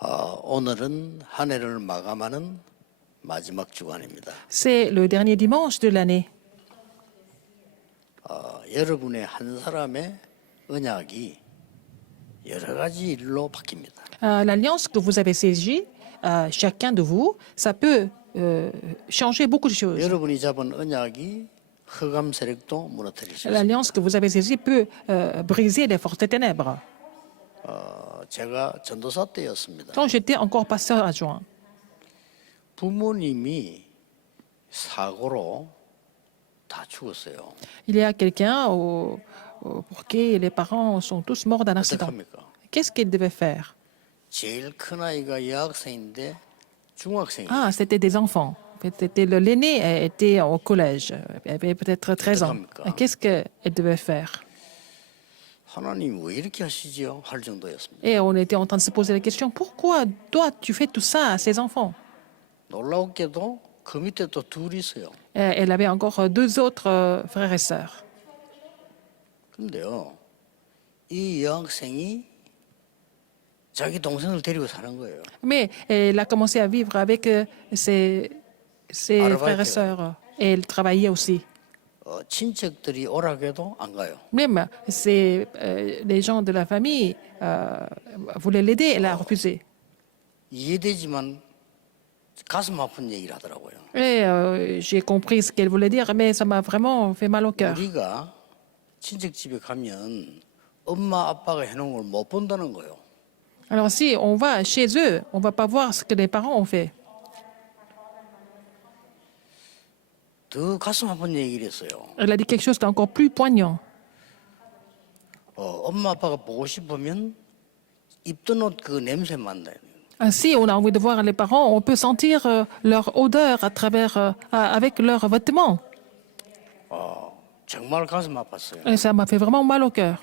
오늘은 한 해를 마감하는 마지막 주간입니다. C'est le dernier dimanche de l'année. 여러분의 한 사람의 언약이 여러 가지 일로 바뀝니다. L'alliance que vous avez saisie, chacun de vous, ça peut changer beaucoup de choses. 여러분이 잡은 언약이 흑암 세력도 무너뜨릴 수 있습니다. L'alliance que vous avez saisie peut briser les forces des ténèbres. 제가 전도사 때였습니다. Quand j'étais encore pasteur adjoint, 부모님이 사고로 다 죽었어요. il y a quelqu'un pour qui les parents sont tous morts d'un accident. 어떡합니까? Qu'est-ce qu'il devait faire? 제일 큰 아이가 여학생인데 중학생이에요. Ah, c'était des enfants. L'aîné était au collège, il avait peut-être 13 ans. Qu'est-ce qu'elle devait faire? 하나님 왜 이렇게 하시지요? 할 정도였습니다. Et on était en train de se poser la question, pourquoi toi tu fais tout ça à ces enfants? 놀라웠게도 그 밑에 또 둘이 있어요. Elle avait encore deux autres frères et sœurs. 근데요, 이 여학생이 자기 동생을 데리고 사는 거예요. Mais elle a commencé à vivre avec ses frères et sœurs. Et elle travaillait aussi. 친척들이 오라고 해도 안 가요. Même les gens de la famille voulaient l'aider, elle a refusé. 이해되지만 가슴 아픈 얘기를 하더라고요. Et j'ai compris ce qu'elle voulait dire, mais ça m'a vraiment fait mal au cœur. 우리가 친척 집에 가면 엄마 아빠가 해놓은 걸 못 본다는 거예요. Alors si on va chez eux, on ne va pas voir ce que les parents ont fait. 더 가슴 아픈 얘기를 했어요. Elle a dit quelque chose d'encore plus poignant. 엄마 아빠가 보고 싶으면 입던 옷 그 냄새 맡나요. Si on a envie de voir les parents, on peut sentir leur odeur à travers, avec leurs vêtements. 정말 가슴 아팠어요. Et ça m'a fait vraiment mal au cœur.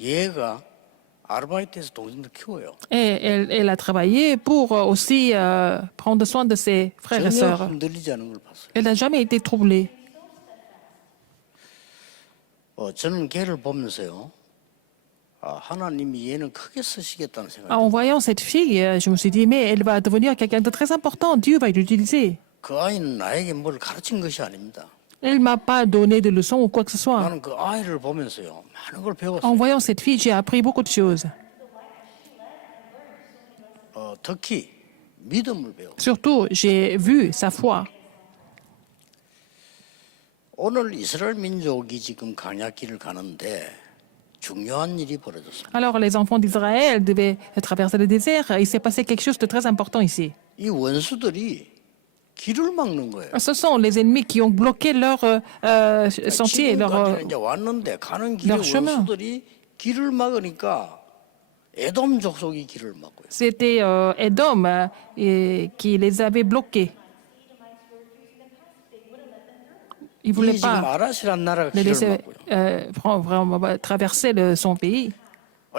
얘가 아르바이트해서 동생들 키워요. Et elle a travaillé pour aussi prendre soin de ses frères et 전혀 sœurs. 흔들리지 않은 걸 봤어요. Elle n'a jamais été troublée. 저는 걔를 보면서요. 하나님이 얘는 크게 쓰시겠다는 생각이 En voyant cette fille, je me suis dit, mais elle va devenir quelqu'un de très important. Dieu va l'utiliser. 그 아이는 나에게 뭘 가르친 것이 아닙니다. Elle ne m'a pas donné de leçons ou quoi que ce soit. 나는 그 아이를 보면서요. 많은 걸 En 배웠어요. voyant cette fille, j'ai appris beaucoup de choses. 특히 믿음을 배웠어요. Surtout, j'ai vu sa foi. 오늘 이스라엘 민족이 지금 광야길을 가는데 중요한 일이 벌어졌습니다. Alors, les enfants d'Israël devaient traverser le désert. Il s'est passé quelque chose de très important ici. 이 원수들이 길을 막는 거예요. Ce sont les ennemis qui ont bloqué leur sentier, 지금까지는 이제 왔는데 가는 길에 leur chemin. 원수들이 길을 막으니까 에돔 족속이 길을 막고요. C'était Édom qui les avait bloqués. Il ne voulait 이 지금 pas 아라시란 나라가 les 길을 laisser 막고요. vraiment traverser son pays.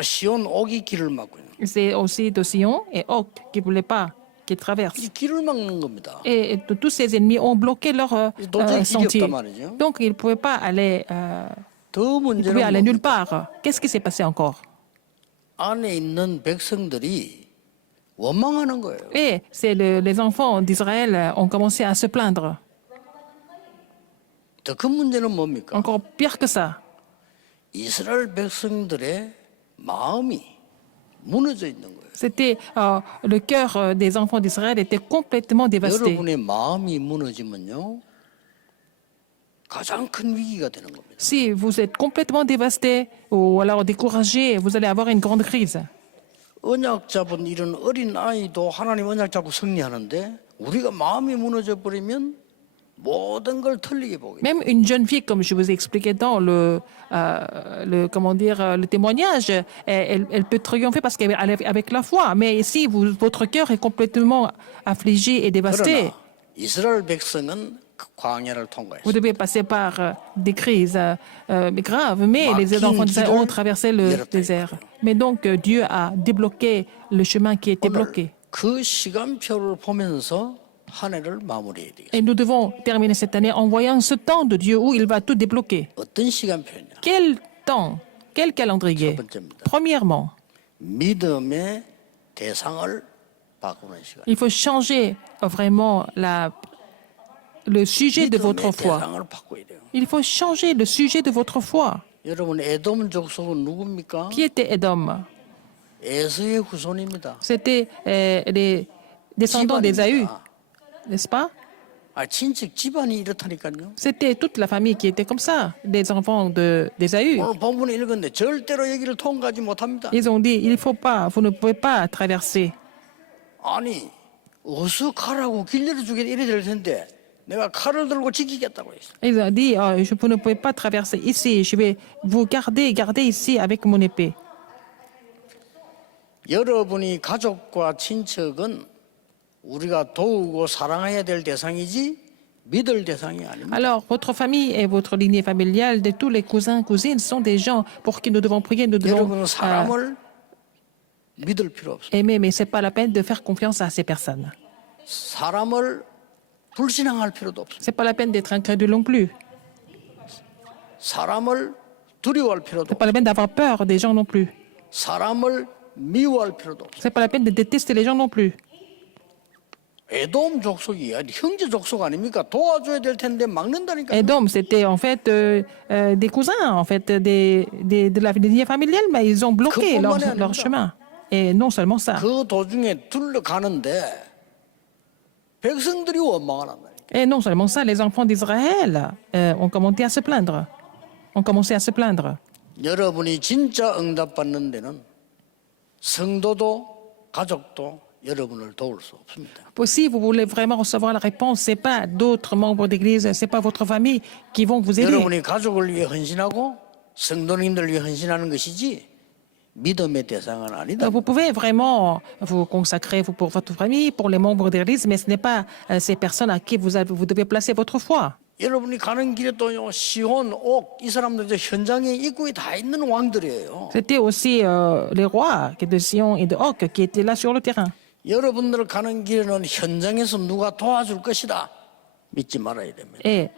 시온 옥이 길을 막고요. C'est aussi de Sion et Og qui ne voulaient pas qu'ils traversent. 이 길을 막는 겁니다. Et tous ces ennemis ont bloqué leur 도저히 길이 sentier. 없단 말이죠. Donc, ils ne pouvaient pas aller, 더 ils pouvaient 문제는 aller nulle 뭡니까? part. Qu'est-ce qui s'est passé encore? 안에 있는 백성들이 원망하는 거예요. Et les enfants d'Israël ont commencé à se plaindre. 더 큰 문제는 뭡니까? Encore pire que ça. 이스라엘 백성들의 마음이 무너져 있는 거예요. C'était le cœur des enfants d'Israël était complètement dévasté. 여러분의 마음이 무너지면요 가장 큰 위기가 되는 겁니다. Si vous êtes complètement dévasté ou alors découragé, vous allez avoir une grande crise. 언약 잡은 이런 어린 아이도 하나님 언약 잡고 승리하는데 우리가 마음이 무너져 버리면 모든 걸 틀리게 보게 돼요. Même une jeune fille, comme je vous ai expliqué dans le témoignage, elle peut triompher parce qu'elle est avec la foi. Mais si votre cœur est complètement affligé et dévasté, 그러나 이스라엘 백성은 그 광야를 통과했어요. vous devez passer par des crises graves. Mais les 막힌 enfants d'Israël ont 길을 traversé le 열었다 désert. 이거예요. Mais donc Dieu a débloqué le chemin qui était bloqué. 오늘 그 시간표를 보면서 한 해를 마무리해야 되겠어요. Et nous devons terminer cette année en voyant ce temps de Dieu où il va tout débloquer. 어떤 시간표냐? Quel temps, quel calendrier? 첫 번째입니다. Premièrement, 믿음의 대상을 바꾸는 시간. Il faut changer vraiment le sujet de votre 믿음의 foi. 대상을 바꿔야 돼요. Il faut changer le sujet de votre foi. 여러분 에돔 족속은 누굽니까? Qui était Édom? 에서의 후손입니다. C'était les descendants d'Ésaü, 집안입니다. n'est-ce pas? 친척 집안이 이렇다니까요. C'était toute la famille qui était comme ça, des enfants d'Ésaü. 오늘 본문에 읽었는데 절대로 여기를 통과하지 못합니다. Ils ont dit, il faut pas, vous ne pouvez pas traverser. 아니 어서 가라고 길 열어주겠다 이래 될 텐데 내가 칼을 들고 지키겠다고 했어. Ils ont dit, oh, vous ne pouvez pas traverser ici, je vais vous garder ici avec mon épée. 여러분이 가족과 친척은 우리가 도우고 사랑해야 될 대상이지 믿을 대상이 아닙니다. Alors, votre famille et votre lignée familiale, de tous les cousins, cousines, sont des gens pour qui nous devons prier, nous devons 여러분은 사람을 믿을 필요 없습니다. aimer, mais ce n'est pas la peine de faire confiance à ces personnes. 사람을 불신앙할 필요도 없습니다. Ce n'est pas la peine d'être incrédule non plus. 사람을 두려워할 필요도 Ce n'est pas la peine d'avoir peur des gens non plus. 사람을 미워할 필요도 없습니다. Ce n'est pas la peine de détester les gens non plus. 에돔 족속이 형제 족속 아닙니까? 도와줘야 될 텐데 막는다니까. Edom, c'était en fait des cousins, en fait, de la lignée familiale, mais ils ont bloqué leur chemin. Et non seulement ça. 그 도중에 둘러가는데 백성들이 원망을 한다. Et non seulement ça, les enfants d'Israël ont commencé à se plaindre. 여러분이 진짜 응답받는 데는 성도도 가족도 여러분을 도울 수 없습니다. Si vous voulez vraiment recevoir la réponse, ce n'est pas d'autres membres d'église, ce n'est pas votre famille qui vont vous aider. 여러분이 가족을 위해 헌신하고 성도님들 위해 헌신하는 것이지 믿음의 대상은 아니다. Vous pouvez vraiment vous consacrer pour votre famille, pour les membres d'église, mais ce n'est pas ces personnes à qui vous devez placer votre foi. 여러분이 가는 길에 또요 시온, 옥 이 사람들 현장에 입구에 다 있는 왕들이에요. C'était aussi les rois de Sion et de Og qui étaient là sur le terrain. 여러분들 가는 길에는 현장에서 누가 도와줄 것이다 믿지 말아야 됩니다. Et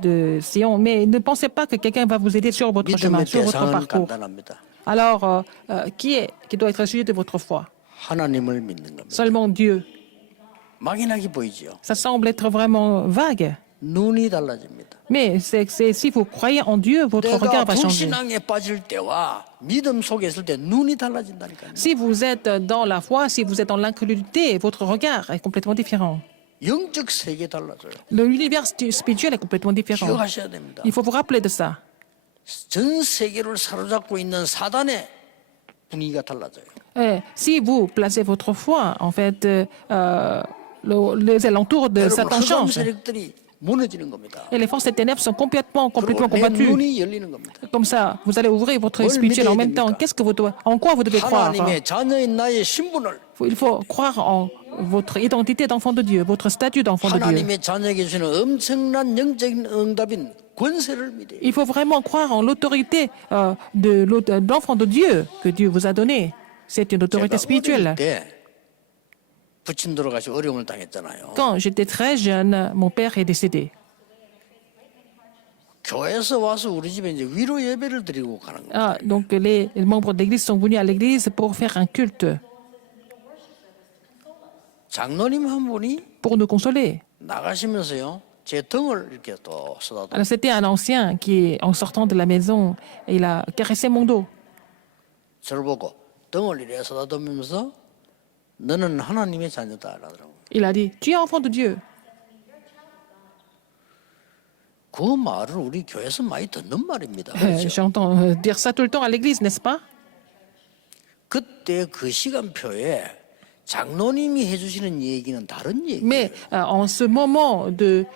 de Sion, mais ne pensez pas que quelqu'un va vous aider sur votre chemin, 믿음의 sur votre 대상은 parcours. 간단합니다. Alors, qui doit être le sujet de votre foi? 하나님을 믿는 겁니다. Seulement Dieu. 막연하게 보이지요. Ça semble être vraiment vague. 눈이 달라집니다. Mais si vous croyez en Dieu, votre 내가 regard va changer. 불신앙에 빠질 때와 믿음 속에 있을 때 눈이 달라진다니까요. Si vous êtes dans la foi, si vous êtes dans l'incrédulité, votre regard est complètement différent. 영적 세계 달라져요. L'univers spirituel est complètement différent. 기억하셔야 됩니다. Il faut vous rappeler de ça. 전 세계를 사로잡고 있는 사단의 분위기가 달라져요. Si vous placez votre foi, en fait, les alentours de 여러분 Satan 흑암 changent. 세력들이 무너지는 겁니다. Et les forces des ténèbres sont complètement 그리고 내 combattues. 눈이 열리는 겁니다. Comme ça, vous allez ouvrir votre œil spirituel en même temps. En quoi vous devez croire? 하나님의 자녀인 나의 신분을 Il faut croire en votre identité d'enfant de Dieu, votre statut d'enfant de Dieu. 하나님의 자녀에게 주는 엄청난 영적인 응답인 권세를 믿어요. Il faut vraiment croire en l'autorité de l'enfant de Dieu que Dieu vous a donné. C'est une autorité 제가 spirituelle. 어릴 때 부친 돌아가시 어려움을 당했잖아요. Quand j'étais très jeune, mon père est décédé. 교회에서 와서 우리 집에 이제 위로 예배를 드리고 가는 거예요. Donc les membres de l'église sont venus à l'église pour faire un culte, 장로님 한 분이 pour nous consoler. 나가시면서요 제 등을 이렇게 또 쓰다듬고 Alors c'était un ancien qui, en sortant de la maison, il a caressé mon dos. 저를 보고 등을 이렇게 쓰다듬으면서 너는 하나님의 자녀다 라더라고요. Il a dit, tu es enfant de Dieu. 그 말을 우리 교회에서 많이 듣는 말입니다. 그렇죠? J'entends dire ça tout le temps à l'église, n'est-ce pas? 그때 그 시간표에 장로님이 해주시는 얘기는 다른 얘기예요. Mais en ce moment de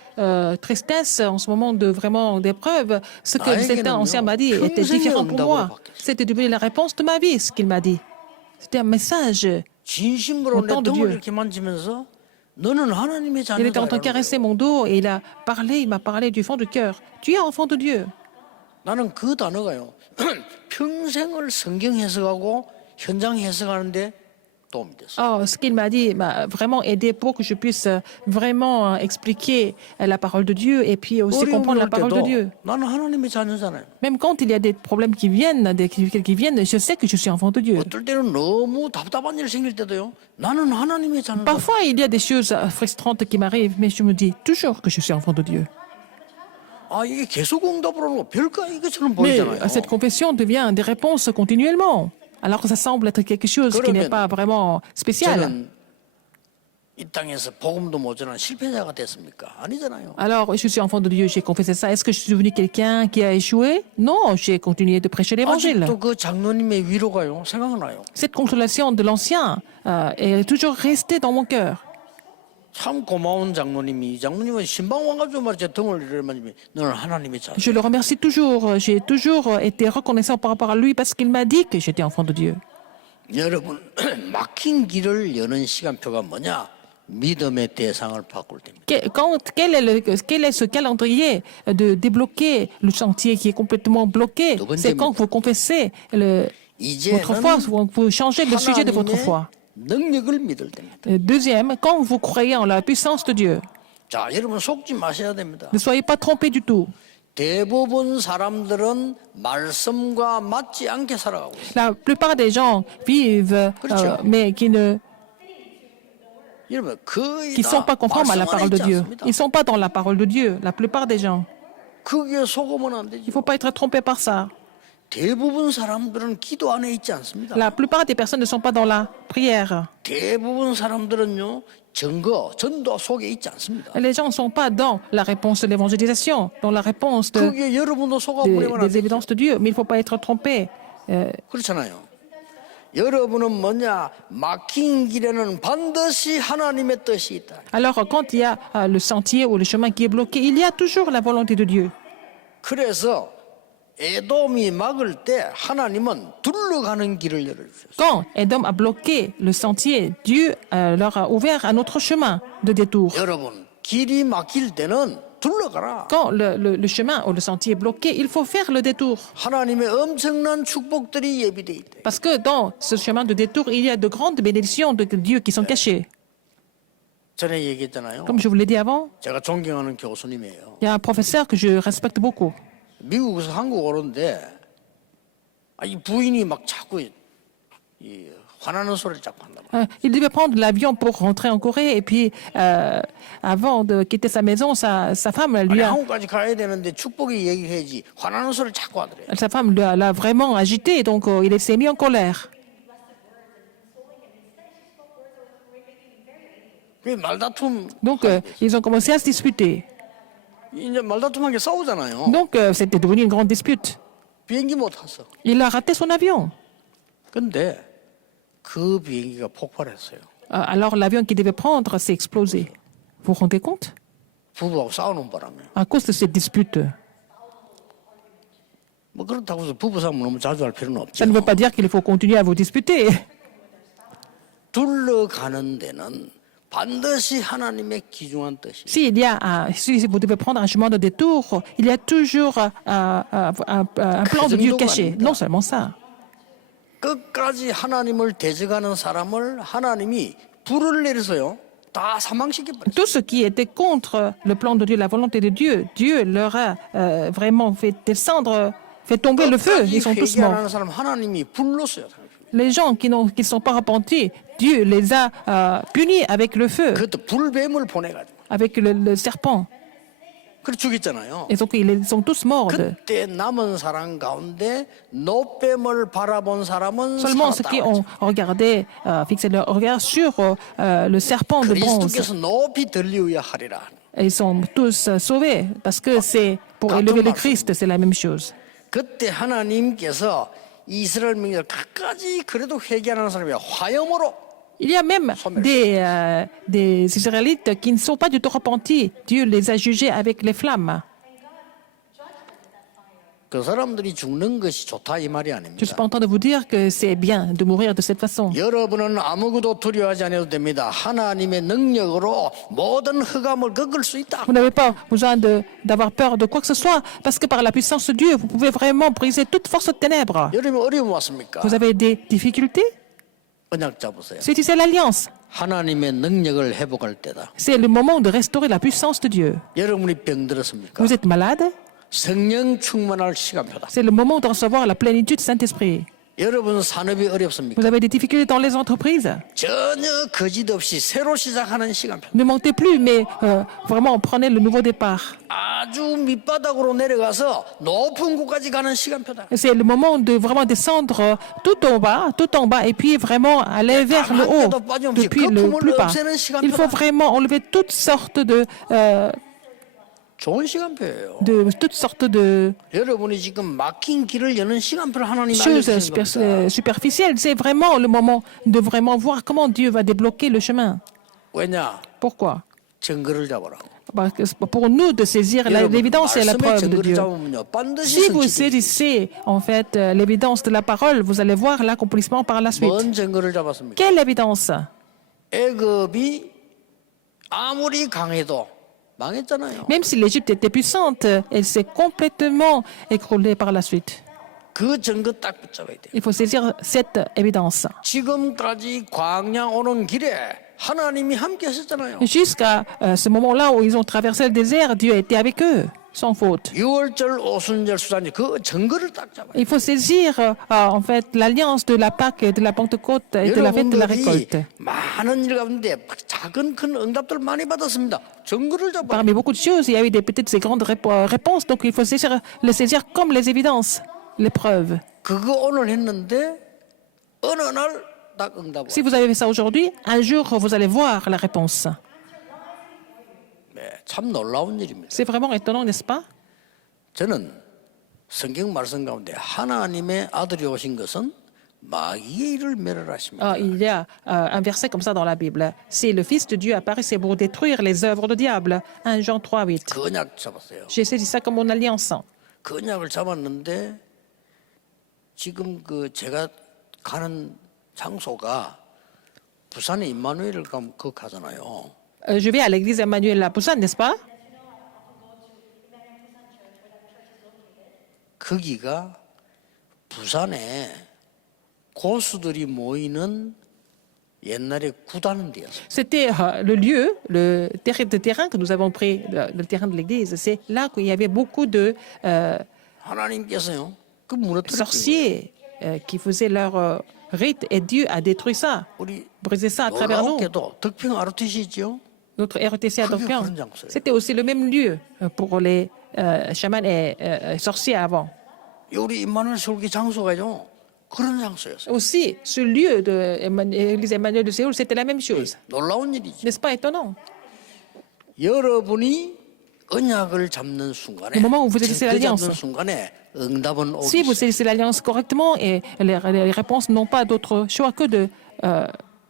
tristesse, en ce moment de vraiment d'épreuve, ce que cet ancien m'a dit était différent pour moi. C'était de donner la réponse de ma vie, ce qu'il m'a dit. C'était un message. 진심으로 내 등을 이렇게 만지면서 너는 하나님의 Il était en train de 자녀다. caresser mon dos et il m'a parlé du fond du cœur. Tu es enfant de Dieu. 나는 그 단어가요. 평생을 성경 해석하고 현장 해석하는데 도움이 됐어요. Oh, ce qu'il m'a dit m'a vraiment aidé pour que je puisse vraiment expliquer la parole de Dieu et puis aussi 어려움이 comprendre la 올 parole de Dieu. 때도 나는 하나님의 자녀잖아요. Même quand il y a des problèmes qui viennent, des difficultés qui viennent, je sais que je suis enfant de Dieu. 어떨 때는 너무 답답한 일 생길 때도요. 나는 하나님의 자녀다. Parfois, il y a des choses frustrantes qui m'arrivent, mais je me dis toujours que je suis enfant de Dieu. 아 이게 계속 응답을 하는 거 별거 이것처럼 Mais 보이잖아요. cette confession devient des réponses continuellement, alors que ça semble être quelque chose qui n'est pas vraiment spécial. 저는 이 땅에서 복음도 모자란 실패자가 됐습니까? 아니잖아요. Alors, je suis enfant de Dieu, j'ai confessé ça. Est-ce que je suis devenu quelqu'un qui a échoué? Non, j'ai continué de prêcher l'évangile. 아직도 그 장로님의 위로가요 생각나요. Cette consolation de l'ancien est toujours restée dans mon cœur. 참 고마운 장로님이 이 장로님은 신방 와가지고 말이죠 등을 만지면 너는 하나님의 자녀. Je le remercie toujours. J'ai toujours été reconnaissant par rapport à lui parce qu'il m'a dit que j'étais enfant de Dieu. 여러분 막힌 길을 여는 시간표가 뭐냐? 믿음의 대상을 바꿀 때입니다. Quel est ce calendrier de débloquer le sentier qui est complètement bloqué? C'est quand vous confessez votre foi, vous changez le sujet de votre foi. 능력을 믿을 때입니다. Deuxième, quand vous croyez en la puissance de Dieu. 자, 여러분 속지 마셔야 됩니다. Ne soyez pas trompés du tout. 대부분 사람들은 말씀과 맞지 않게 살아가고 있어요. La plupart des gens vivent, mais qui ne 여러분 거의 qui sont 다 pas conformes à la 말씀 안에 parole de 있지 Dieu. 않습니다. Ils sont pas dans la parole de Dieu. La plupart des gens. 그게 속으면 안 되죠. Il faut pas être trompé par ça. 대부분 사람들은 기도 안에 있지 않습니다. La plupart des personnes ne sont pas dans la prière. 대부분 사람들은요 증거, 전도 속에 있지 않습니다. Les gens ne sont pas dans la réponse de l'évangélisation, dans la réponse 그게 여러분도 속아버리면 안 des 되죠. évidences de Dieu. Mais il ne faut pas être trompé. 그렇잖아요. 여러분은 뭐냐 막힌 길에는 반드시 하나님의 뜻이 있다. Alors, quand il y a le sentier ou le chemin qui est bloqué, il y a toujours la volonté de Dieu. 그래서 에돔이 막을 때 하나님은 둘러가는 길을 열어주셨어요. Quand Édom a bloqué le sentier, Dieu leur a ouvert un autre chemin de détour. 여러분 길이 막힐 때는 둘러가라. Quand le chemin ou le sentier est bloqué, il faut faire le détour. 하나님의 엄청난 축복들이 예비돼 있대. Parce que dans ce chemin de détour, il y a de grandes bénédictions de Dieu qui sont cachées. 전에 얘기했잖아요. Comme je vous l'ai dit avant, 제가 존경하는 교수님이에요. il y a un professeur que je respecte beaucoup. 미국에서 한국 오는데 이 부인이 막 자꾸 이 화나는 소리를 자꾸 한단 말이에요. Il devait prendre l'avion pour rentrer en Corée et puis avant de quitter sa maison, sa femme 아니 lui a, 한국까지 가야 되는데 축복이 얘기해야지 화나는 소리를 자꾸 하더래. sa femme l'a vraiment agité, donc il s'est mis en colère. 그 말다툼. Donc ils ont commencé à se disputer. 이제 말다툼한 게 싸우잖아요. Donc c'était devenu une grande dispute. 비행기 못 탔어. Il a raté son avion. 근데 그 비행기가 폭발했어요. Alors l'avion qu'il devait prendre s'est explosé. Vous vous rendez compte? 부부하고 싸우는 바람에. À cause de cette dispute. 뭐 그렇다고 해서 부부 싸움 너무 자주 할 필요는 없죠. Ça ne veut pas dire qu'il faut continuer à vous disputer. 둘러가는 데는 반드시 하나님의 귀중한 뜻이. Si vous devez prendre un chemin de détour, il y a toujours un plan de Dieu caché. Non seulement ça. 끝까지 하나님을 대적하는 사람을 하나님이 불을 내려서요. 다 사망시켜버렸어요. Tout ce qui était contre le plan de Dieu, la volonté de Dieu, Dieu leur a vraiment fait descendre, fait tomber le feu. Ils sont tous morts. 회개하는 사람 하나님이 불렀어요. Les gens qui ne sont pas repentis, Dieu les a punis avec le feu, 그것도 불뱀을 보내가지고. avec le serpent. 그래 죽였잖아요. Et donc ils sont tous morts. 그때 남은 사람 가운데 노뱀을 바라본 사람은 Seulement ceux qui ont regardé, fixé leur regard sur le serpent de bronze, 그리스도께서 높이 들리어야 하리라. ils sont tous sauvés parce que c'est pour élever le Christ, c'est la même chose. 그때 하나님께서 이스라엘 민족을 끝까지 그래도 회개하는 사람이 화염으로. Il y a même des Israélites qui ne sont pas du tout repentis. Dieu les a jugés avec les flammes. 그 사람들이 죽는 것이 좋다 이 말이 Je ne 아닙니다. suis pas en train de vous dire que c'est bien de mourir de cette façon. 여러분은 아무것도 두려워하지 않아도 됩니다. 하나님의 능력으로 모든 흑암을 꺾을 수 있다. Vous n'avez pas besoin d'avoir peur de quoi que ce soit, parce que par la puissance de Dieu, vous pouvez vraiment briser toute force de ténèbres. 여러분 어려움 왔습니까? Vous avez des difficultés? 언약 잡으세요. Saisissez l'alliance. 하나님의 능력을 회복할 때다. C'est le moment de restaurer la puissance de Dieu. 여러분이 병들었습니까? Vous êtes malade? 성령 충만할 시간표다. C'est le moment de recevoir la plénitude du Saint-Esprit. 여러분 산업이 어렵습니까? Vous avez des difficultés dans les entreprises? 전혀 거짓 없이 새로 시작하는 시간표. Ne mentez plus, mais vraiment prenez le nouveau départ. 아주 밑바닥으로 내려가서 높은 곳까지 가는 시간표다. C'est le moment de vraiment descendre tout en bas, et puis vraiment aller vers le haut, depuis le plus bas. Il faut vraiment enlever toutes sortes 좋은 시간표예요. toutes sortes de 여러분이 지금 막힌 길을 여는 시간표를 하나님 choses 알려주신 겁니다. superficielles. C'est vraiment le moment de vraiment voir comment Dieu va débloquer le chemin. 왜냐? Pourquoi? 증거를 잡으라고. Parce que pour nous de saisir l'évidence et la 말씀의 preuve de 증거를 Dieu. 잡으면요 반드시 Si vous 성취돼요. saisissez en fait l'évidence de la parole, vous allez voir l'accomplissement par la suite. 뭔 증거를 잡았습니까? Quelle évidence? 애굽이 아무리 강해도 망했잖아요. Même si l'Égypte était puissante, elle s'est complètement écroulée par la suite. 그 증거 딱 붙잡아야 돼요. Il faut saisir cette évidence. 지금까지 광야 오는 길에 하나님이 함께 하셨잖아요. Jusqu'à ce moment-là où ils ont traversé le désert, Dieu était avec eux, sans faute. 유월절, 오순절, 수잔절 그 증거를 딱 잡아요. Il faut saisir en fait l'alliance de la Pâque, de la Pentecôte et de la fête de la 여러분들이 récolte. 많은 일 가운데 작은 큰 응답들 많이 받았습니다. 증거를 잡아요. Parmi beaucoup de choses, il y a eu des petites et grandes réponses, donc il faut les saisir comme les évidences, les preuves. 그거 오늘 했는데 어느 날 딱 응답. Si vous avez fait ça aujourd'hui, un jour vous allez voir la réponse. 네, 참 놀라운 일입니다. C'est vraiment étonnant, n'est-ce pas? 저는 성경 말씀 가운데 하나님의 아들이 오신 것은 마귀의 일을 멸하십니다. Il y a un verset comme ça dans la Bible. C'est le Fils de Dieu apparu, c'est pour détruire les œuvres du diable. 1 Jean 3, 8. 그 언약 잡았어요. J'ai saisi ça comme mon alliance. 그 언약을 잡았는데 지금 그 제가 가는 장소가 부산에 임마누엘을 그 가잖아요. Je vais à l'église Emmanuel à Busan, n'est-ce pas? 거기가 부산에 고수들이 모이는 옛날에 구단대였어요. C'était le lieu, le terrain que nous avons pris, le terrain de l'église. C'est là qu'il y avait beaucoup de 하나님께서요. 그 무너뜨렸어요. sorciers qui faisaient leur rite, et Dieu a détruit ça, 우리 brisé ça à travers nous. 놀랍게도 덕평 ROTC 있죠? Notre RTC à Dorpian, 그런 장소예요. c'était aussi le même lieu pour les chamans et sorciers avant. 우리 임마누엘 설교 장소가요. 그런 장소였어요. Aussi, ce lieu de l'église Emmanuel de Séoul, c'était la même chose. 놀라운 일이죠. N'est-ce pas étonnant? 여러분이 언약을 잡는 순간에, Le moment où vous saisissez 증거 l'alliance. 잡는 순간에 응답은 오기 Si vous 시작해요. saisissez l'alliance correctement, et les réponses n'ont pas d'autre choix que de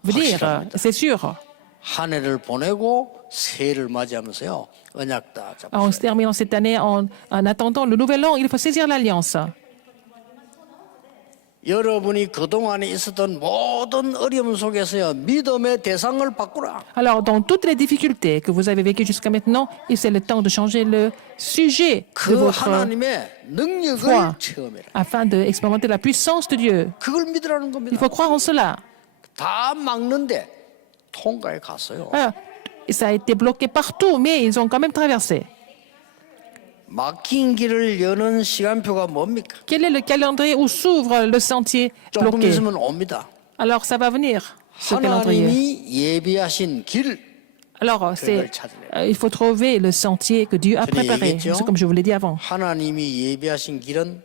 venir, c'est sûr. 한 해를 보내고 새해를 맞이하면서요. 언약 다 En 잡으세요. se terminant cette année, en attendant le nouvel an, il faut saisir l'alliance. 여러분이 그동안에 있었던 모든 어려움 속에서요. 믿음의 대상을 바꾸라. Alors, dans toutes les difficultés que vous avez vécues jusqu'à maintenant, c'est le temps de changer le sujet de 그 votre 하나님의 능력을 foi 체험해라. afin d'expérimenter la puissance de Dieu. 그걸 믿으라는 Il 겁니다. faut croire en cela. 다 막는데 통과에 갔어요. Voilà. Et ça a été bloqué partout, mais ils ont quand même traversé. 막힌 길을 여는 시간표가 뭡니까? Quel est le calendrier où s'ouvre le sentier 조금 bloqué? 있으면 옵니다. Alors, ça va venir, ce calendrier. 하나님이 예비하신 길. Alors, 그걸 찾으래요. il faut trouver le sentier que Dieu a 전에 préparé. 얘기했죠? C'est comme je vous l'ai dit avant. 하나님이 예비하신 길은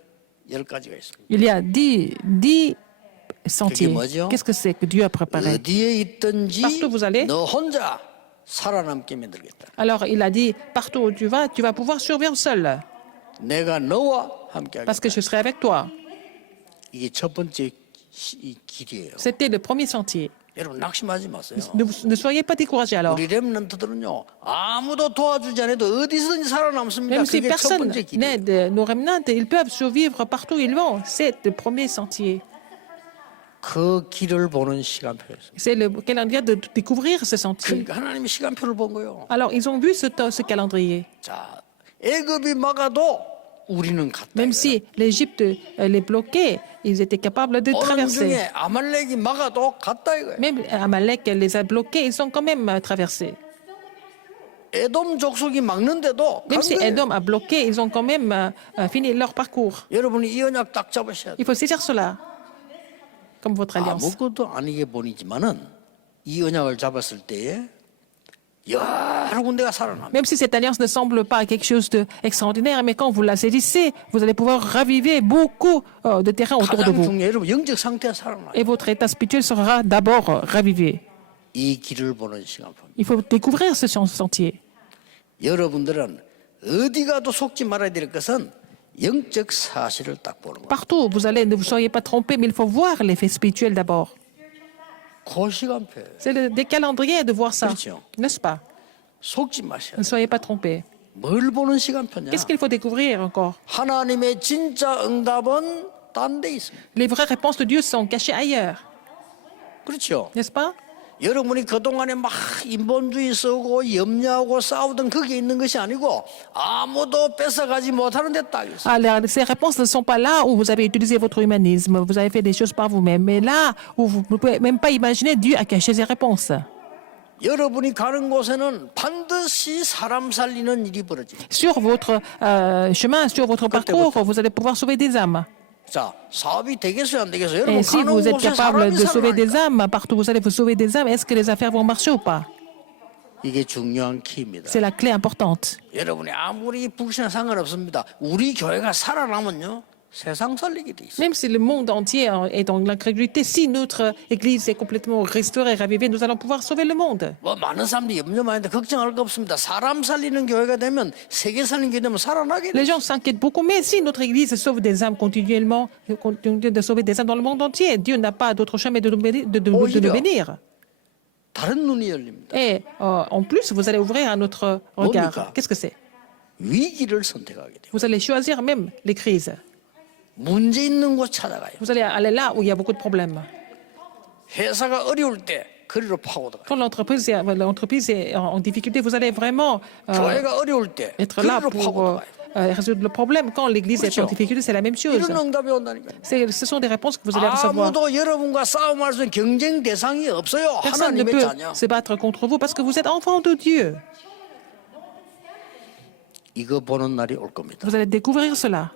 10가지가 있습니다. Il y a 10 sentiers. 뭐죠? Qu'est-ce que c'est que Dieu a préparé? 어디에 있든지 Partout vous allez. 너 혼자 살아남게 만들겠다. Alors, il a dit, partout où tu vas pouvoir survivre seul, 내가 너와 함께 parce que 하겠다. je serai avec toi. 이게 첫 번째 이 길이에요. C'était le premier sentier. 여러분 낙심하지 마세요. Ne soyez pas découragés alors. 우리 렘넌트들은요 아무도 도와주지 않아도 어디서든지 살아남습니다. Même si 그게 첫 personne 번째 길이에요. n'aide nos remnants, ils peuvent survivre partout où ils vont. C'est le premier sentier. 그 길을 보는 시간표였어요. C'est le calendrier de découvrir ce sentier. 그러니까 하나님이 시간표를 본 거예요. Alors, ils ont vu ce calendrier. 자, 애굽이 막아도 우리는 갔다. Même si l'Égypte les bloquait, ils étaient capables de 어느 traverser. 중에 아말렉이 막아도 갔다 이거예요. Même Amalek les a bloqués, ils ont quand même traversé. 에돔 족속이 막는데도 간 Même si 거예요. Edom a bloqué, ils ont quand même fini leur parcours. 여러분이 이 언약 딱 잡으셔야 돼요. Il faut saisir cela comme votre alliance. 아무것도 아니게 보이지만은 이 언약을 잡았을 때에 여러 군데가 살아납니다. Même si cette alliance ne semble pas quelque chose d'extraordinaire, mais quand vous la saisissez, vous allez pouvoir raviver beaucoup de terrain autour de 가장 vous. 중요해 여러분 영적 상태가 살아나요. Et votre état spirituel sera d'abord ravivé. 이 길을 보는 시간입니다. Il faut découvrir ce sentier. 여러분들은 어디 가도 속지 말아야 될 것은 영적 사실을 딱 보는 거예요. Partout où vous allez, ne vous soyez pas trompés, mais il faut voir l'effet spirituel d'abord. 그 시간표 C'est des calendriers de voir ça, 그렇죠. n'est-ce pas? 속지 마셔야 Ne 돼요. soyez pas trompés. 뭘 보는 시간표냐? Qu'est-ce qu'il faut découvrir encore? 하나님의 진짜 응답은 딴 데 있습니다. Les vraies réponses de Dieu sont cachées ailleurs, 그렇죠? n'est-ce pas? 여러분이 그동안에 막 인본주의 쓰고 염려하고 싸우던 그게 있는 것이 아니고 아무도 뺏어가지 못하는 데 딱 있어요. Ah, ces réponses ne sont pas là où vous avez utilisé votre humanisme, vous avez fait des choses par vous-même, mais là où vous ne pouvez même pas imaginer, Dieu a caché ses réponses. 여러분이 가는 곳에는 반드시 사람 살리는 일이 벌어집니다. Sur votre chemin, sur votre parcours, vous allez pouvoir sauver des âmes. 자, 사업이 되겠어요, 안 되겠어요? 여러분 Et si 가는 vous êtes 곳에 capable 사람이 de sauver des 살아나니까. âmes, partout où vous allez vous sauver des âmes, est-ce que les affaires vont marcher ou pas? 이게 중요한 키입니다. C'est la clé importante. 여러분이 아무리 북신에 상관없습니다. 우리 교회가 살아나면요 세상 살리게 돼 있어요. Même si le monde entier est dans l'incrédulité, si notre Église est complètement restaurée, ravivée, nous allons pouvoir sauver le monde. 뭐 많은 사람들이 염려 많이 하는데 걱정할 거 없습니다. 사람 살리는 교회가 되면 세계 살리는 교회 되면 살아나게 Les 돼요. gens s'inquiètent beaucoup, mais si notre Église sauve des âmes continuellement, continue de sauver des âmes dans le monde entier, Dieu n'a pas d'autre chemin de nous bénir. De nous bénir. 다른 눈이 열립니다. Et en plus, vous allez ouvrir un autre regard. 뭡니까? Qu'est-ce que c'est? 위기를 선택하게 돼요. Vous allez choisir même les crises. 문제 있는 곳 찾아가요. Vous allez aller là où il y a beaucoup de problèmes. 회사가 어려울 때 거리로 파고들어가요. Quand l'entreprise est en difficulté, vous allez vraiment 교회가 어려울 때 être là 거리로 pour 파고들어가요. résoudre le problème. Quand l'Église est en 그렇죠. difficulté, c'est la même chose. 이런 응답이 온다니까요. Ce sont des réponses que vous allez recevoir. 아무도 여러분과 싸움할 수 있는 경쟁 대상이 없어요. Personne ne 하나님의 peut 자녀. se battre contre vous parce que vous êtes enfants de Dieu. 이거 보는 날이 올 겁니다. Vous allez découvrir cela.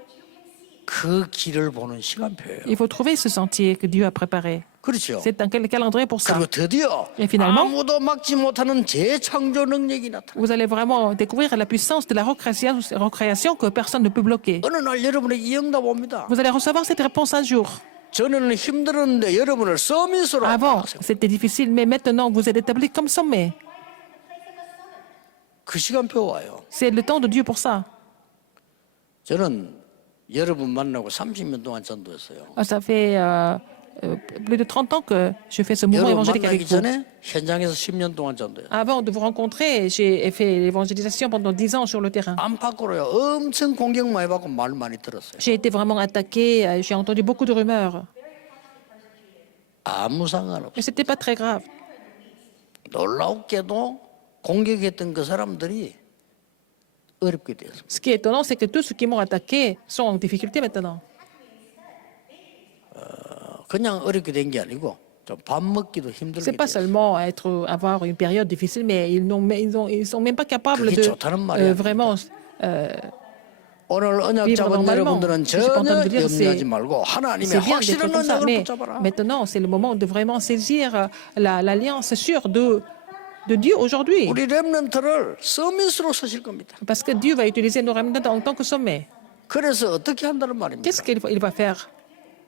그 길을 보는 시간표예요. Il faut trouver ce sentier que Dieu a préparé. 그렇죠. C'est un calendrier pour ça. 그리고 드디어 Et finalement, 아무도 막지 못하는 재창조 능력이 나타나. vous allez vraiment découvrir la puissance de la recréation que personne ne peut bloquer. 어느 날 여러분의 이 응답 옵니다. Vous allez recevoir cette réponse un jour. 전에는 힘들었는데 여러분을 서밋으로 Avant, c'était difficile, mais maintenant, vous êtes établis comme sommet. 그 시간표 와요. C'est le temps de Dieu pour ça. 저는 여러분 만나고 30년 동안 전도했어요. Ça fait plus de 30 ans que je fais ce mouvement 여러분 évangélique avec 만나기 vous. 전에 현장에서 10년 동안 전도해요. Avant de vous rencontrer, j'ai fait l'évangélisation pendant 10 ans sur le terrain. 안팎으로요. 엄청 공격 많이 받고 말 많이 들었어요. J'ai été vraiment attaqué, j'ai entendu beaucoup de rumeurs. 아무 상관없어요. Mais ce n'était pas très grave. 놀랍게도 공격했던 그 사람들이 어렵게 됐습니다. Ce qui est étonnant, c'est que tous ceux qui m'ont attaqué sont en difficulté maintenant. 그냥 어렵게 된 게 아니고 좀 밥 먹기도 힘들게 C'est pas 됐어요. seulement avoir une période difficile, mais ils sont même pas capables 그게 de 좋다는 말이 아니에요. vraiment. 오늘 언약 vivre 잡은 normalement. 여러분들은 Je suis pas en train 전혀 de dire 염려하지 말고 하나님의 c'est bien d'être 확실한 comme ça, 언약을 mais 붙잡아라. maintenant c'est le moment de vraiment saisir l'alliance sûre de Dieu aujourd'hui. 우리 렘넌트를 서밋으로 쓰실 겁니다. Parce que Dieu va utiliser nos remnants en tant que sommet. 그래서 어떻게 한다는 말입니까? Qu'est-ce qu'il va faire?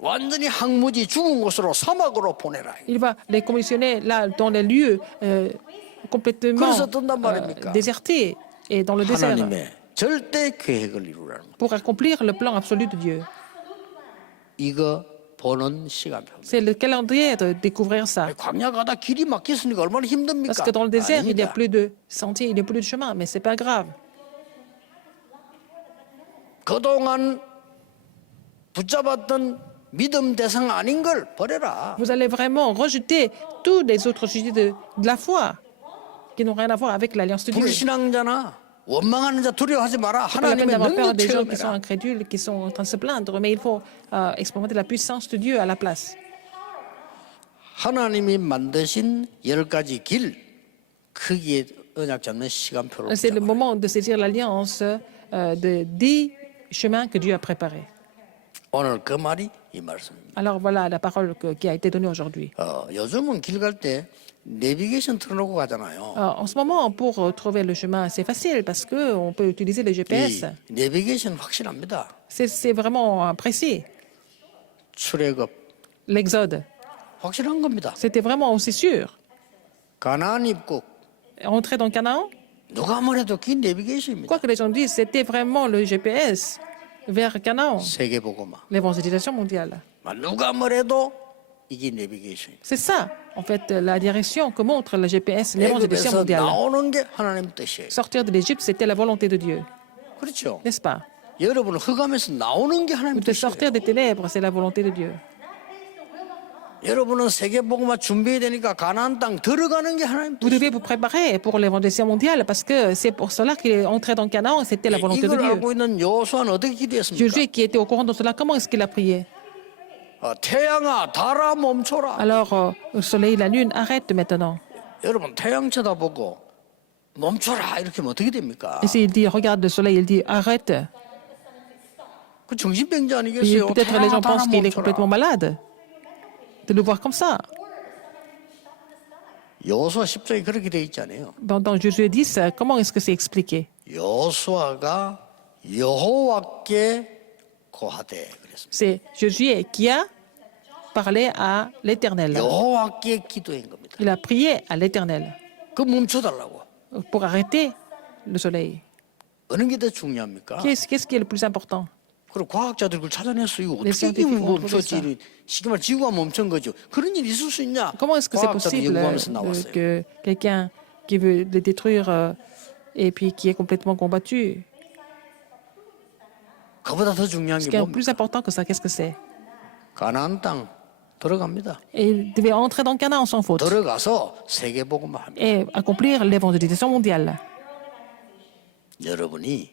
완전히 항무지 죽은 곳으로 사막으로 보내라. Il va les commissionner là dans les lieux complètement 그래서 뜬단 말입니까? désertés et dans le désert 하나님의 절대 계획을 이루라는 거. pour accomplir le plan absolu de Dieu. 이거 보는 시간표. C'est le calendrier de découvrir ça. 광야 가다 길이 막혔으니까 얼마나 힘듭니까? Parce que dans le désert, il n'y a 아닙니다. plus de sentier, il n'y a plus de chemin, mais c'est pas grave. 그동안 붙잡았던 믿음 대상 아닌 걸 버려라. Vous allez vraiment rejeter tous les autres sujets de la foi qui n'ont rien à voir avec l'alliance de Dieu. 불신앙자나 원망하는 자 두려워하지 마라. Pas la peine 하나님의 d'avoir peur 능력 des gens qui sont 체험해라. incrédules, qui sont en train de se plaindre, mais il faut expérimenter la puissance de Dieu à la place. 하나님이 만드신 10가지 길, 크기의 언약 잡는 시간표를 C'est le 보자. moment de saisir l'alliance de 10 chemins que Dieu a préparés. 오늘 그 말이 이 말씀입니다. Alors voilà la parole qui a été donnée aujourd'hui. 요즘은 길 갈 때 내비게이션 틀어놓고 가잖아요. En ce moment, pour trouver le chemin, c'est facile parce qu'on peut utiliser le GPS. 이 내비게이션 확실합니다. C'est vraiment précis. 출애굽 L'Exode, 확실한 겁니다. c'était vraiment aussi sûr. 가나안 입국 Entrer dans Canaan, 누가 뭐래도 긴 내비게이션입니다. quoi que les gens disent, c'était vraiment le GPS vers Canaan, 세계보고마. l'évangélisation mondiale. 누가 뭐래도 이게 내비게이션입니다. C'est ça, en fait, la direction que montre le GPS, l'évangélisation 애굽에서 mondiale. 나오는 게 하나님 뜻이에요. Sortir de l'Égypte, c'était la volonté de Dieu, 그렇죠? n'est-ce pas? 여러분 흑암에서 나오는 게 하나님 De 뜻이에요. sortir des ténèbres, c'est la volonté de Dieu. 여러분은 세계보고마 준비해야 되니까 가나안 땅 들어가는 게 하나님 Vous 뜻이에요. devez vous préparer pour l'évangélisation mondiale parce que c'est pour cela qu'entrer dans Canaan, c'était la volonté de 이걸 Dieu. 알고 있는 여호수아는 어떻게 기도했습니까? Josué qui était au courant de cela, comment est-ce qu'il a prié? 태양아 달아 멈춰라. Alors, le soleil, la lune, arrête maintenant. 여러분 태양 쳐다보고 멈춰라 이렇게 하면 어떻게 됩니까? Et s'il dit, regarde le soleil, il dit, arrête. 그 정신병자 Et 아니겠어요? peut-être les gens 태양아 달아 pensent qu'il est complètement 멈춰라. malade de le voir comme ça. 여호수아 10장에 그렇게 돼 있잖아요. Dans Josué 10, comment est-ce que c'est expliqué? 여호수아가 여호와께 고하되 그랬습니다. C'est Josué qui a parlé à l'Éternel. 여호와께 기도한 겁니다. Il a prié à l'Éternel 그 멈춰달라고. pour arrêter le soleil. 어느 게 더 중요합니까? Qu'est-ce qui est le plus important? 그리고 과학자들 그걸 찾아냈어요. 이거 Les 어떻게 scientifiques 이게 ont 멈췄지? 쉽게 말해 지구가 멈춘 거죠. 그런 일이 있을 수 있냐? Comment est-ce que c'est 과학자들 possible 연구하면서 나왔어요. que quelqu'un qui veut le détruire et puis qui est complètement combattu, 그보다 더 중요한 ce 게 qui est 뭡니까? plus important que ça, qu'est-ce que c'est? 가나안 땅 들어갑니다. Et il devait entrer dans Canaan sans faute 들어가서 세계복음을 합니다. et accomplir l'évangélisation mondiale. 여러분이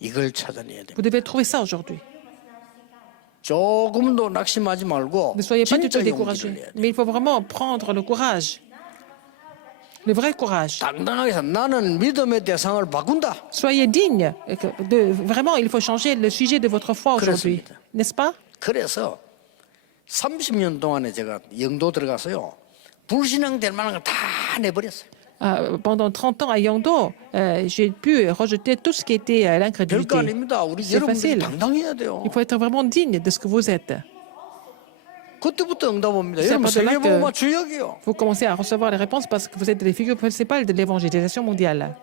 이걸 찾아내야 됩니다. Vous devez trouver ça aujourd'hui. 조금도 낙심하지 말고 Ne soyez pas du tout 진짜 용기를 découragés. 내야 돼요. Mais il faut vraiment prendre le courage. Le vrai courage. 당당하게 해서 나는 믿음의 대상을 바꾼다. Soyez digne. Vraiment, il faut changer le sujet de votre foi aujourd'hui. 그렇습니다. N'est-ce pas? 그래서 30년 동안에 제가 영도 들어가서요. 불신앙 될 만한 거 다 내버렸어요. Pendant 30 ans à Yangdo, j'ai pu rejeter tout ce qui était 별거 l'incrédulité. 아닙니다. 우리 C'est 여러분들이 facile. 당당해야 돼요. Il faut être vraiment digne de ce que vous êtes. 그때부터 응답 옵니다. C'est 여러분 pas de là 세계복음화 que- 주역이요. Vous commencez à recevoir les réponses parce que vous êtes les figures principales de l'évangélisation mondiale.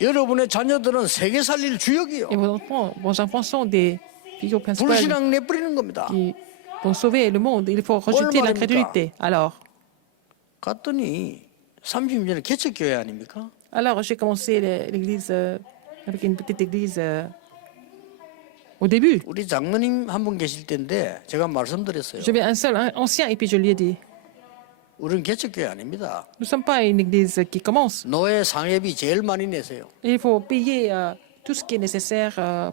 여러분의 자녀들은 세계 살릴 주역이요. Et vos enfants sont des figures principales 불신앙 내버리는 겁니다. qui vont sauver le monde. Il faut rejeter 말입니까? l'incrédulité. 갔더니 30년 전에 개척교회 아닙니까? Alors j'ai commencé l'église avec une petite église au début. 우리 장로님 한 분 계실 때인데 제가 말씀드렸어요. J'avais un seul un ancien et puis je lui ai dit, 우리는 개척교회 아닙니다. nous ne sommes pas une église qui commence. 노예 상회비 제일 많이 내세요. Il faut payer tout ce qui est nécessaire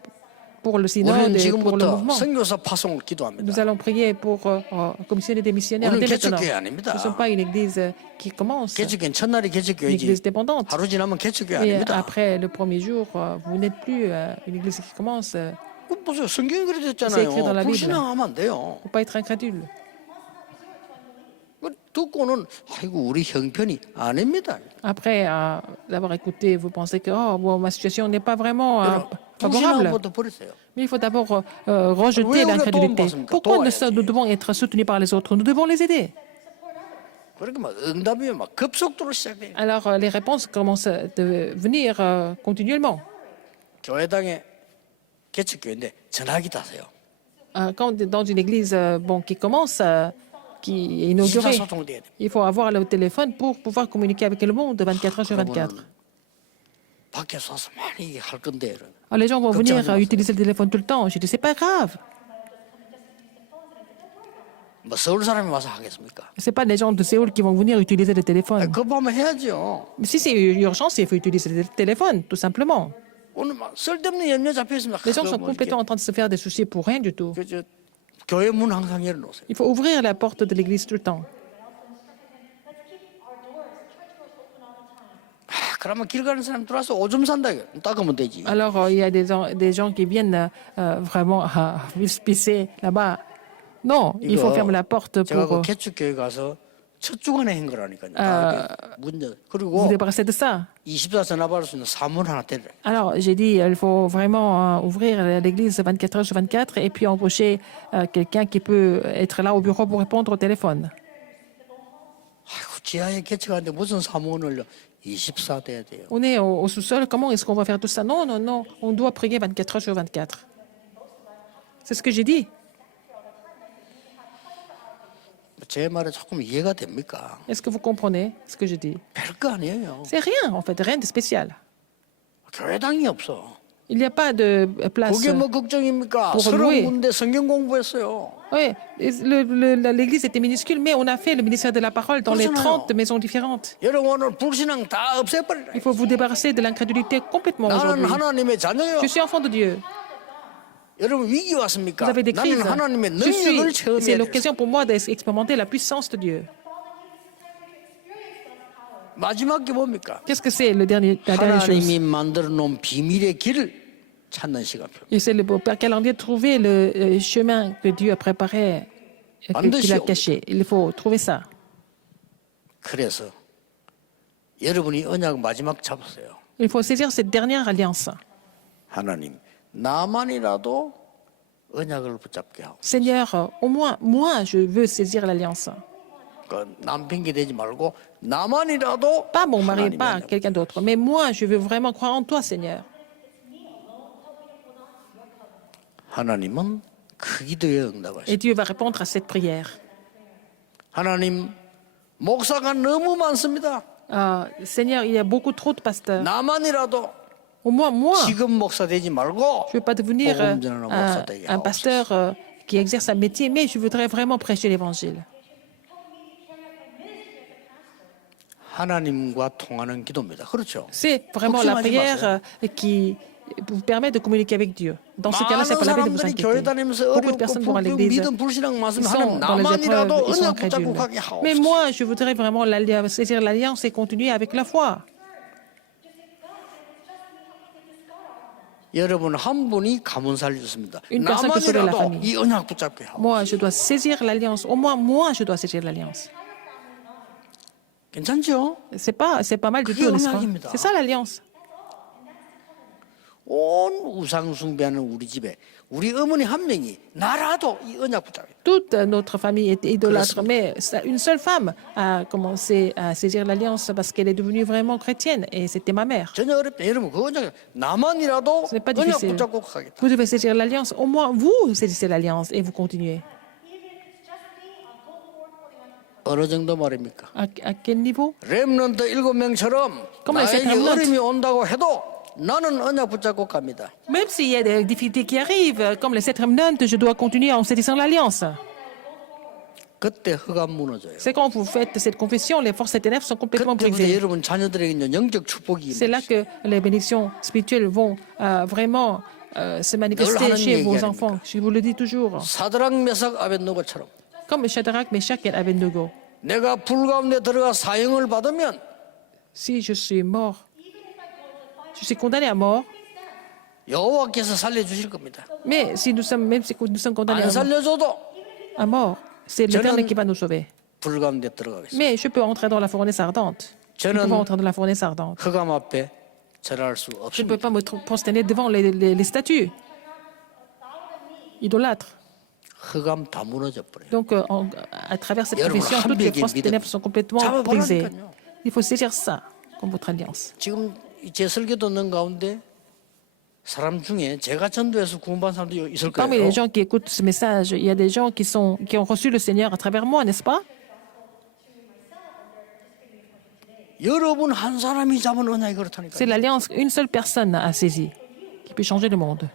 pour le synode 우리는 et pour le 지금부터 mouvement. 선교사 파송을 기도합니다. Nous allons prier pour commissionner des missionnaires 오늘 dès maintenant. 개척교회 아닙니다. Nous ne sommes pas une église qui commence, 개척교회는 첫날이 une 개척교회지 église dépendante. 하루 지나면 개척교회 Et 아닙니다. après le premier jour, vous n'êtes plus une église qui commence. Il 그 보세요. 성경에 그렇게 C'est écrit dans 됐잖아요. la Bible. 불신앙하면 안 돼요. ne faut pas être incrédule. 그 듣고는 아이고 우리 형편이 아닙니다. Après l'avoir écouté, vous pensez que bon, ma situation n'est pas vraiment favorable. 불신앙부터 버리세요. Mais il faut d'abord rejeter Oui, on a l'incrédulité. dommage, Pourquoi dommage. nous devons être soutenus par les autres? Nous devons les aider. 그렇게 막 응답이 막 급속도로 시작돼요. Alors les réponses commencent à venir continuellement. 교회당에 개척교회인데 전화기 타세요. Quand dans une église qui commence, qui est inaugurée, 24 소통돼야 돼. il faut avoir le téléphone pour pouvoir communiquer avec le monde 24 heures sur 24. 그러면은 밖에서 와서 많이 할 건데 이런. Alors les gens vont venir 걱정하지 마세요. utiliser le téléphone tout le temps. Je dis, c'est pas grave. 뭐 서울 사람이 와서 하겠습니까? C'est pas les gens de Séoul qui vont venir utiliser le téléphone. 급하면 해야죠. Mais si c'est urgent, il faut utiliser le téléphone, tout simplement. 오늘 막 쓸데없는 염려 잡혀 있습니다. Les gens sont complètement en train de se faire des soucis pour rien du tout. 그저 교회 문 항상 열어놓으세요. Il faut ouvrir la porte de l'église tout le temps. 그러면 길 가는 사람 들어와서 오줌 산다. 닦으면 되지. Alors, il y a des gens qui viennent vraiment pisser là-bas. Non, il faut fermer la porte 제가 그 pour 개축교회 가서 첫 주간에 한 거라니까요. 다 이렇게 문 열. vous 그리고 débarrasser de ça. 24 전화 받을 수 있는 사문 하나 때려. Alors, j'ai dit, il faut vraiment ouvrir l'église 24 heures sur 24 et puis embaucher quelqu'un qui peut être là au bureau pour répondre au téléphone. 아이고, 지하에 개척하는데 무슨 사문을 24 돼야 돼요. On est au sous-sol, comment est-ce qu'on va faire tout ça? Non, non, non, on doit prier 24 heures sur 24. C'est ce que j'ai dit. 제 말에 조금 이해가 됩니까? Est-ce que vous comprenez ce que je dis? 별거 아니에요. C'est rien, en fait, rien de spécial. 교회당이 없어. Il n'y a pas de place. 그게 뭐 걱정입니까? pour 서른 louer. 군데 성경 공부했어요. Oui, l'église était minuscule, mais on a fait le ministère de la parole dans les 30 maisons différentes. 여러분 오늘 불신앙 다 없애버리라. Il faut vous débarrasser de l'incrédulité complètement 나는 aujourd'hui. 하나님의 자녀요. Je suis enfant de Dieu. 여러분 위기 왔습니까? Vous avez des crises. 나는 하나님의 Je suis, 능력을 c'est 체험해야 돼. l'occasion pour moi d'expérimenter la puissance de Dieu. 마지막 게 뭡니까? Qu'est-ce que c'est la dernière chose? 하나님이 만들어 놓은 비밀의 길을 찾는 시간표. Et c'est le Père Calendier de trouver le chemin que Dieu a préparé, qu'il a caché. Il faut trouver ça. 그래서 여러분이 언약 마지막 잡으세요. Il faut saisir cette dernière alliance. 하나님, 나만이라도 언약을 붙잡게 하고. Seigneur, au moins, moi, je veux saisir l'alliance. 남 핑계 대지 말고 나만이라도 Pas mon mari, 하나님의 pas 언약. quelqu'un d'autre. Mais moi, je veux vraiment croire en toi, Seigneur. 하나님은 그 기도에 응답하시고. Et Dieu va répondre à cette prière. 하나님, 목사가 너무 많습니다. Seigneur, il y a beaucoup trop de pasteurs. 나만이라도 Au moins, moi, 지금 목사 되지 말고 je ne veux pas devenir 복음 전하는 목사 되게 un 하옵소서. pasteur qui exerce un métier, mais je voudrais vraiment prêcher l'évangile. 하나님과 통하는 기도입니다. 그렇죠? C'est vraiment la 걱정하지 prière 마세요. qui vous permet de communiquer avec Dieu. Dans ce cas-là, c'est 많은 pas la peine de vous 사람들이 교회 inquiéter. 다니면서 Beaucoup de 어렵고 personnes vont à 불평, l'église. 믿음, 불신앙 많으면 Ils sont 하나님 dans les 나만이라도 épreuves, ils sont 언약 붙잡고 incrédules. 가게 Mais 하옵소서. moi, je voudrais vraiment saisir l'alliance et continuer avec la foi. 여러분 한 분이 가문 살렸습니다. Une personne peut sauver la 나만이라도 famille. 이 언약 붙잡게 하옵소서. Moi, je dois saisir l'alliance. Au moins, moi, je dois saisir l'alliance. 괜찮죠? C'est pas mal du 그게 tout, n'est-ce pas? 언약입니다. C'est ça l'alliance. 온 우상 숭배하는 우리 집에 우리 어머니 한 명이 나라도 이 언약 붙잡게. Toute notre famille est idolâtre, mais une seule femme a commencé à saisir l'alliance parce qu'elle est devenue vraiment chrétienne, et c'était ma mère. 전혀 어렵다. 여러분 그 언약 나만이라도 Ce n'est pas 언약 difficile. 붙잡고 가겠다. Vous devez saisir l'alliance. Au moins, vous saisissez l'alliance et vous continuez. 어느 정도 말입니까? À quel niveau? 렘넌트 7명처럼 Comme les sept 나에게 remnants. 어려움이 온다고 해도 나는 언약 붙잡고 갑니다. Même s'il y a des difficultés qui arrivent, comme les 7 remnants, je dois continuer en saisissant l'alliance. 그때 흑암 무너져요. C'est quand vous faites cette confession, les forces des ténèbres sont complètement 그때부터 brisées. 여러분 자녀들에게 영적 축복이 C'est là que les bénédictions spirituelles vont vraiment se manifester chez vos enfants. Je vous le dis toujours. 사드락 메삭 아벳노고처럼 Comme Shadrach, Meshach et Abednego. 내가 불 가운데 들어가 사형을 받으면 Si je suis mort, je suis condamné à mort, 여호와께서 살려주실 겁니다. mais si nous sommes, même si nous sommes condamnés 안 살려줘도 à mort, c'est l'Éternel qui va nous sauver. 불 가운데 들어가겠습니다. Mais je peux entrer dans la fournaise ardente. Nous 저는 pouvons entrer dans la fournaise ardente. 흑암 앞에 절할 수 Je ne peux 없습니다. pas me prosterner devant les statues idolâtres. 흑암 다 무너져 버려요. Donc, à travers cette 여러분, confession, toutes les 한백의 forces des 믿음. ténèbres sont complètement 잡아보라니까요. brisées. Il faut saisir ça comme votre alliance. 지금 제 설교 듣는 가운데 사람 중에 제가 전도해서 구원받은 사람도 있을 Parmi 거예요. les gens qui écoutent ce message, il y a des gens qui ont reçu le Seigneur à travers moi, n'est-ce pas? 여러분 한 사람이 잡은 언약이 그렇다니까요. C'est l'alliance qu'une seule personne a saisie qui peut changer le monde.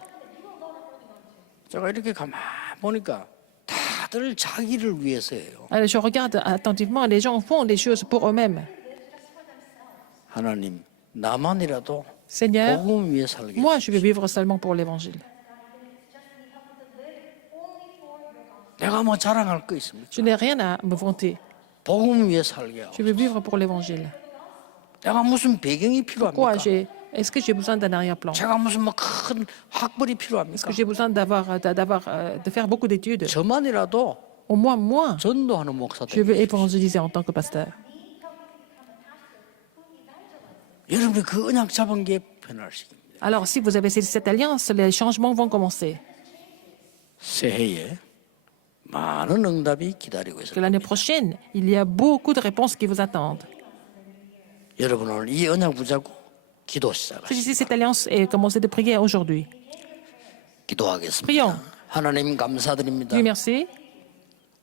제가 이렇게 가만 보니까 다들 자기를 위해서예요. Alors, je regarde attentivement, les gens font des choses pour eux-mêmes. 하나님 나만이라도 Seigneur, 복음 위에 살게 moi, 해주십시오. je vais vivre seulement pour l'Évangile. 내가 뭐 자랑할 거 있습니까? Je n'ai rien à me vanter. 복음 위에 살게 하고 Je veux vivre pour l'Évangile. 내가 무슨 배경이 Pourquoi 필요합니까? est-ce que j'ai besoin d'un arrière-plan? 제가 무슨 뭐 큰 학벌이 Est-ce 필요합니까? que j'ai besoin de faire beaucoup d'études? 저만이라도 Au moins, moi, 전도하는 목사 je veux 되게 évangéliser en tant que pasteur. 여러분이 그 언약 잡은 게 변화시킵니다. Alors, si vous avez cette alliance, les changements vont commencer. 새해에 많은 응답이 기다리고 Que 있습니다. l'année prochaine, il y a beaucoup de réponses qui vous attendent. 여러분 오늘 이 언약 붙잡고 기도 시작하시죠. Saisissez cette alliance et commencez de prier aujourd'hui. 기도하겠습니다. Prions. 하나님 감사드립니다. Dieu merci.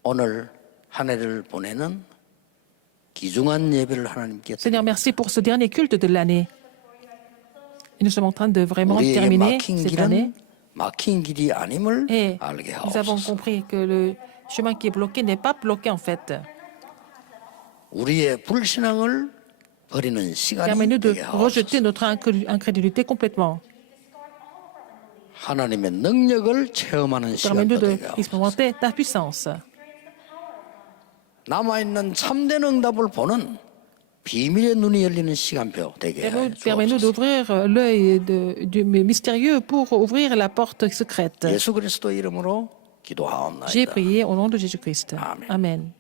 오늘 한 해를 보내는 귀중한 예배를 하나님께 Seigneur, merci pour ce dernier culte de l'année. Et nous sommes en train de vraiment 우리에게 terminer 막힌 cette année. 길은 막힌 길이 아님을 Et 알게 nous avons 하옵소서. compris que le chemin qui est bloqué n'est pas bloqué en fait. 우리의 불신앙을 버리는 시간이 Permets-nous de 되게 rejeter 하옵소서. notre incrédulité complètement. 하나님의 능력을 체험하는 Permets-nous 시간이 de 되게 하옵소서. expérimenter ta puissance. 남아있는 참된 응답을 보는 비밀의 눈이 열리는 시간표 되게 Permets-nous 하옵소서. d'ouvrir l'œil du mystérieux pour ouvrir la porte secrète. 예수 그리스도 이름으로 J'ai 기도하옵나이다. prié au nom de Jésus-Christ. Amen. Amen.